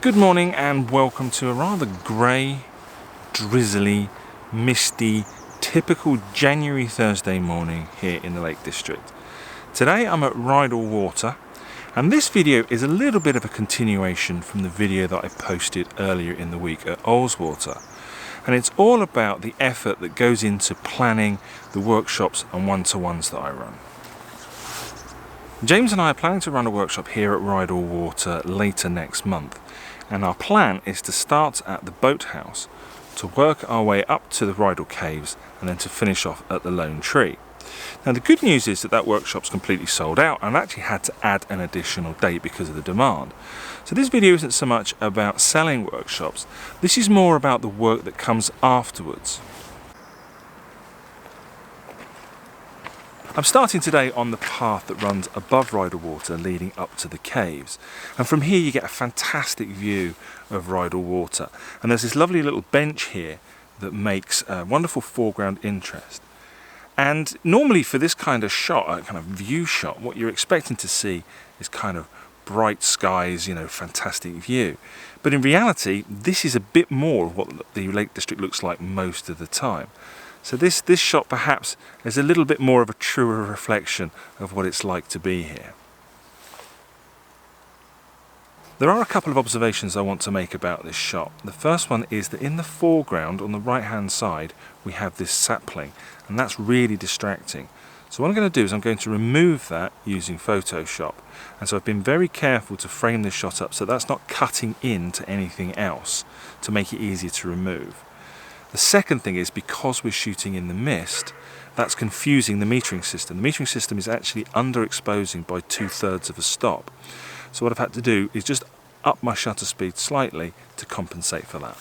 Good morning and welcome to a rather grey, drizzly, misty, typical January Thursday morning here in the Lake District. Today I'm at Rydal Water, and this video is a little bit of a continuation from the video that I posted earlier in the week at Water. And it's all about the effort that goes into planning the workshops and one-to-ones that I run. James and I are planning to run a workshop here at Rydal Water later next month, and our plan is to start at the boathouse, to work our way up to the Rydal Caves, and then to finish off at the Lone Tree. Now the good news is that workshop's completely sold out, and I've actually had to add an additional date because of the demand. So this video isn't so much about selling workshops, this is more about the work that comes afterwards. I'm starting today on the path that runs above Rydal Water leading up to the caves, and from here you get a fantastic view of Rydal Water, and there's this lovely little bench here that makes a wonderful foreground interest. And normally for this kind of shot, a kind of view shot, what you're expecting to see is kind of bright skies, fantastic view. But in reality, this is a bit more of what the Lake District looks like most of the time. So this shot perhaps is a little bit more of a truer reflection of what it's like to be here. There are a couple of observations I want to make about this shot. The first one is that in the foreground on the right hand side we have this sapling, and that's really distracting. So what I'm going to do is I'm going to remove that using Photoshop, and so I've been very careful to frame this shot up so that's not cutting into anything else to make it easier to remove. The second thing is, because we're shooting in the mist, that's confusing the metering system. The metering system is actually underexposing by 2/3 of a stop. So what I've had to do is just up my shutter speed slightly to compensate for that.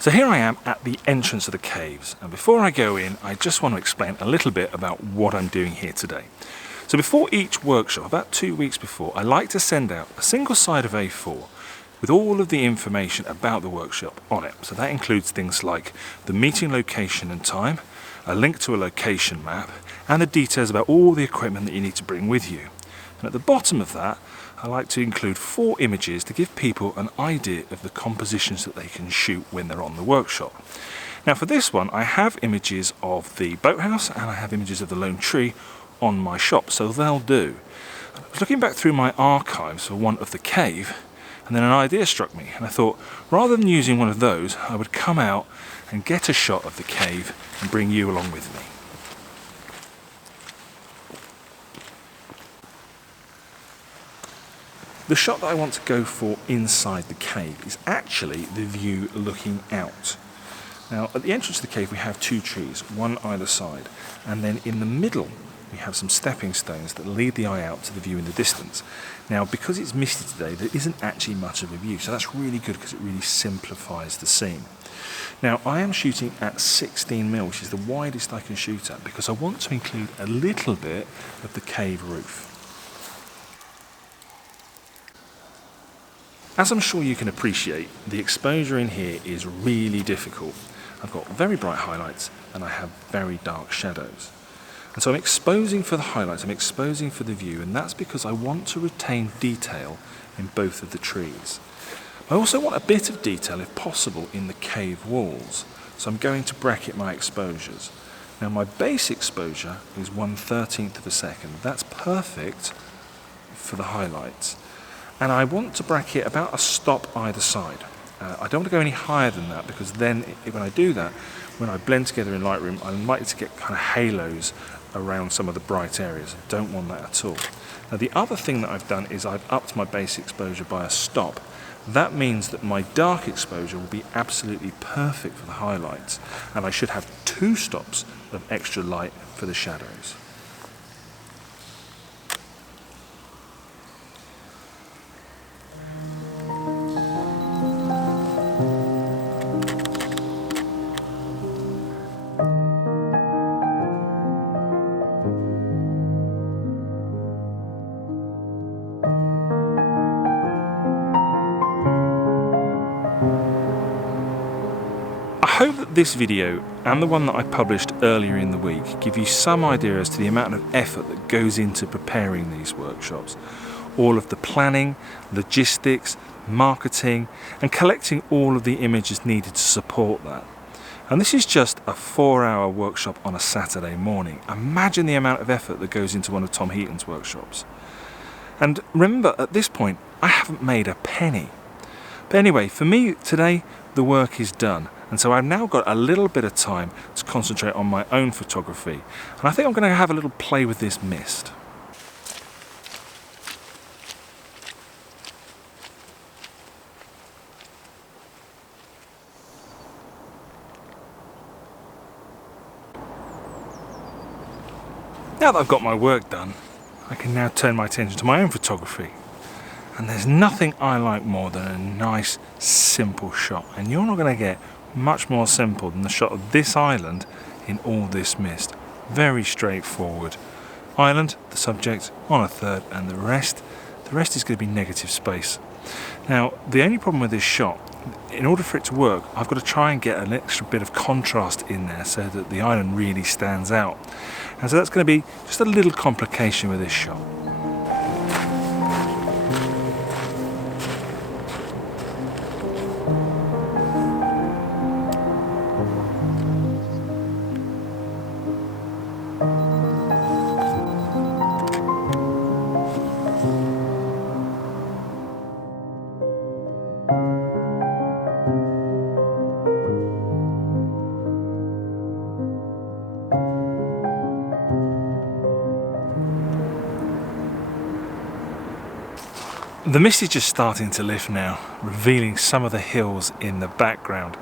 So here I am at the entrance of the caves, and before I go in I just want to explain a little bit about what I'm doing here today. So before each workshop, about 2 weeks before, I like to send out a single side of A4 with all of the information about the workshop on it. So that includes things like the meeting location and time, a link to a location map, and the details about all the equipment that you need to bring with you. And at the bottom of that I like to include 4 images to give people an idea of the compositions that they can shoot when they're on the workshop. Now for this one I have images of the boathouse and I have images of the Lone Tree on my shop, so they'll do. I was looking back through my archives for one of the cave, and then an idea struck me, and I thought rather than using one of those I would come out and get a shot of the cave and bring you along with me. The shot that I want to go for inside the cave is actually the view looking out. Now at the entrance to the cave we have 2 trees, one either side, and then in the middle we have some stepping stones that lead the eye out to the view in the distance. Now because it's misty today there isn't actually much of a view, so that's really good because it really simplifies the scene. Now I am shooting at 16mm, which is the widest I can shoot at, because I want to include a little bit of the cave roof. As I'm sure you can appreciate, the exposure in here is really difficult. I've got very bright highlights and I have very dark shadows. And so I'm exposing for the highlights, I'm exposing for the view, and that's because I want to retain detail in both of the trees. I also want a bit of detail, if possible, in the cave walls, so I'm going to bracket my exposures. Now my base exposure is 1/13 of a second. That's perfect for the highlights. And I want to bracket about a stop either side. I don't want to go any higher than that, because then when I do that, when I blend together in Lightroom, I'm likely to get kind of halos around some of the bright areas. I don't want that at all. Now the other thing that I've done is I've upped my base exposure by a stop. That means that my dark exposure will be absolutely perfect for the highlights, and I should have 2 stops of extra light for the shadows. I hope that this video and the one that I published earlier in the week give you some idea as to the amount of effort that goes into preparing these workshops. All of the planning, logistics, marketing, and collecting all of the images needed to support that. And this is just a 4-hour workshop on a Saturday morning. Imagine the amount of effort that goes into one of Tom Heaton's workshops. And remember, at this point, I haven't made a penny. But anyway, for me today, the work is done. And so I've now got a little bit of time to concentrate on my own photography. And I think I'm going to have a little play with this mist. Now that I've got my work done, I can now turn my attention to my own photography. And there's nothing I like more than a nice, simple shot. And you're not going to get much more simple than the shot of this island in all this mist. Very straightforward. Island, the subject, on a third, and the rest is going to be negative space. Now, the only problem with this shot, in order for it to work, I've got to try and get an extra bit of contrast in there so that the island really stands out. And so that's going to be just a little complication with this shot. The mist is just starting to lift now, revealing some of the hills in the background,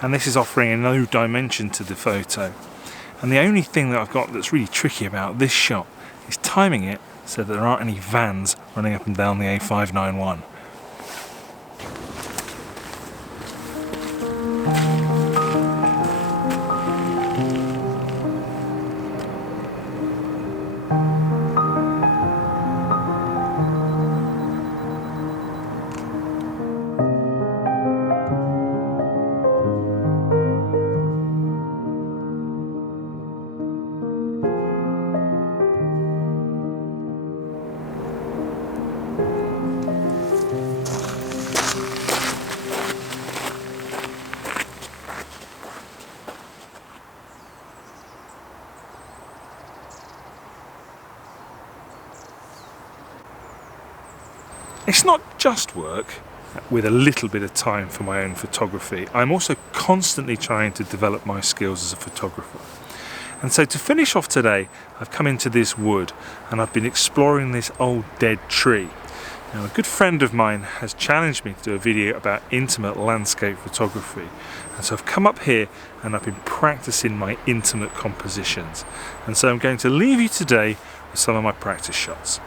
and this is offering a new dimension to the photo. And the only thing that I've got that's really tricky about this shot is timing it so that there aren't any vans running up and down the A591. It's not just work with a little bit of time for my own photography. I'm also constantly trying to develop my skills as a photographer. And so to finish off today, I've come into this wood and I've been exploring this old dead tree. Now, a good friend of mine has challenged me to do a video about intimate landscape photography. And so I've come up here and I've been practicing my intimate compositions. And so I'm going to leave you today with some of my practice shots.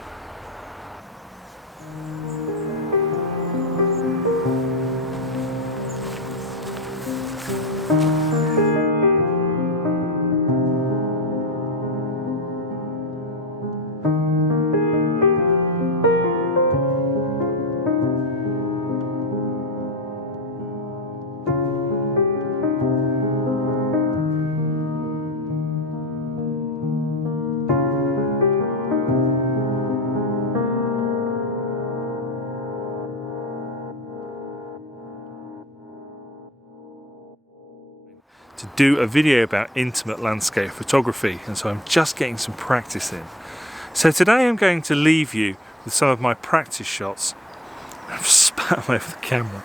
To do a video about intimate landscape photography, and so I'm just getting some practice in. So today I'm going to leave you with some of my practice shots. I've spat all over the camera.